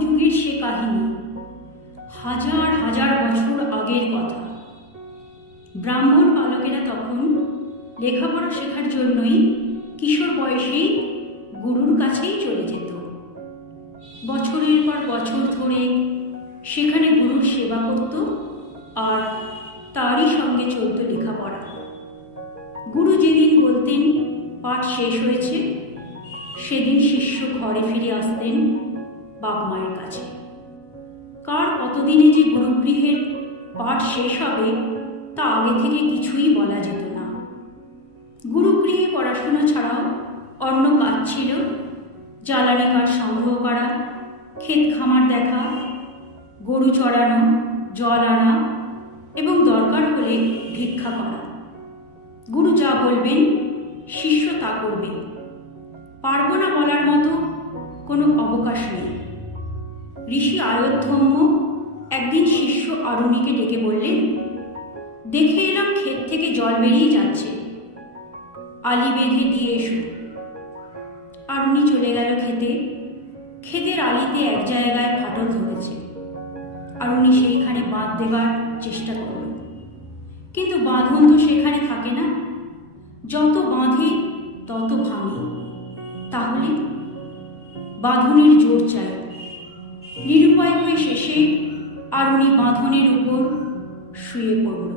যুগের সে কাহিনী। হাজার হাজার বছর আগের কথা। ব্রাহ্মণ বালকেরা তখন লেখাপড়া শেখার জন্যই কিশোর বয়সেই গুরুর কাছেই চলে যেত। বছরের পর বছর ধরে সেখানে গুরুর সেবা করত আর তারই সঙ্গে চলত লেখাপড়া। গুরু যেদিন বলতেন, পাঠ শেষ হয়েছে। সেদিন শিষ্য ঘরে ফিরে আসতেন বাপ মায়ের কাছে। কার কতদিনে যে গুরুগৃহের পাঠ শেষ হবে, তা আগে থেকে কিছুই বলা যেত না। গুরুগৃহে পড়াশোনা ছাড়াও অন্য কাজ ছিল, জ্বালানি কাঠ সংগ্রহ করা, ক্ষেত খামার দেখা, গরু চড়ানো, জল আনা এবং দরকার হলে ভিক্ষা করা। গুরু যা বলবেন, শিষ্য তা করবে পারব না বলার মতো কোনো অবকাশ নেই। ঋষি আয়োধ্যম্য একদিন শিষ্য আরুণীকে ডেকে বললেন দেখে এলাম ক্ষেত থেকে জল বেরিয়ে যাচ্ছে। আলি বেঁধে দিয়ে এসো। আরুণী চলে গেল খেতে ক্ষেতের আলিতে এক জায়গায় ফাটল ধরেছে। আরুণী সেইখানে বাঁধ দেবার চেষ্টা করল। কিন্তু বাঁধন তো সেখানে থাকে না। যত বাঁধে, তত ভাঙে। তাহলে বাঁধনের জোর চাই নিরুপায় হয়ে শেষে আরুণী বাঁধনের উপর শুয়ে পড়ল।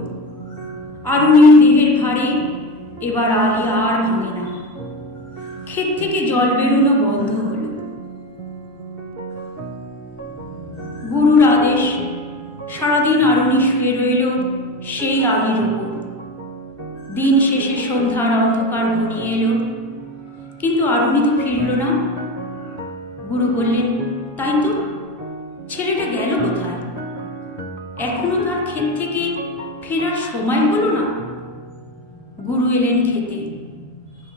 আরুণীর দেহের ভারে এবার আলি আর ভাঙে না। ক্ষেত থেকে জল বেরোনো বন্ধ হল। গুরুর আদেশ, সারাদিন আরুণী শুয়ে রইল সেই আলির উপর। দিন শেষে সন্ধ্যার অন্ধকার ঘনিয়ে এলো, কিন্তু আরুণী তো ফিরল না। গুরু বললেন, তাই তো ছেলেটা গেল কোথায়? এখনও তার ক্ষেত থেকে ফেরার সময় হলো না? গুরু এলেন খেতে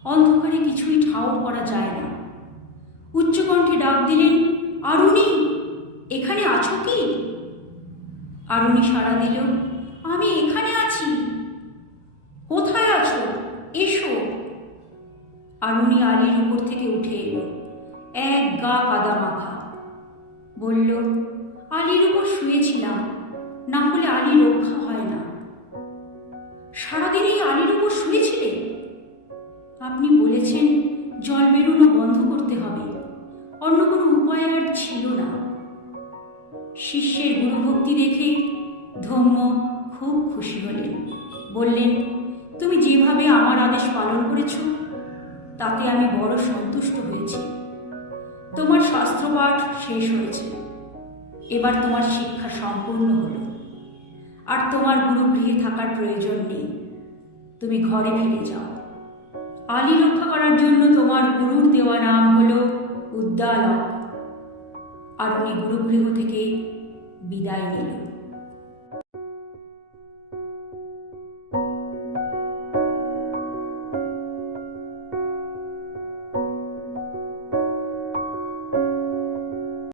অন্ধকারে কিছুই ঠাও করা যায় না। উচ্চকণ্ঠে ডাক দিলেন, আরুণী, এখানে আছো কি? আরুণী সাড়া দিল, আমি এখানে আছি। কোথায় আছো? এসো। আরুণী আলির উপর থেকে উঠে এলো। এক গা কাদা মাখা। বলল, আলির উপর শুয়েছিলাম, না হলে আলি রক্ষা হয় না। সারাদিন এই আলির উপর শুয়েছিলে? আপনি বলেছেন, জল বেরোনো বন্ধ করতে হবে, অন্য কোনো উপায় আর ছিল না। শিষ্যের গুরুভক্তি দেখে ধম্ম খুব খুশি হলেন, বললেন, তুমি যেভাবে আমার আদেশ পালন করেছ, তাতে আমি বড় সন্তুষ্ট হয়েছি। তোমার শাস্ত্রপাঠ শেষ হয়েছে। এবার তোমার শিক্ষা সম্পূর্ণ হলো। আর তোমার গুরু গৃহে থাকার প্রয়োজন নেই। তুমি ঘরে ফিরে যাও। আলী রক্ষা করার জন্য তোমার গুরুর দেওয়া নাম হল উদ্দালক। আর উনি গুরুগৃহ থেকে বিদায় নিল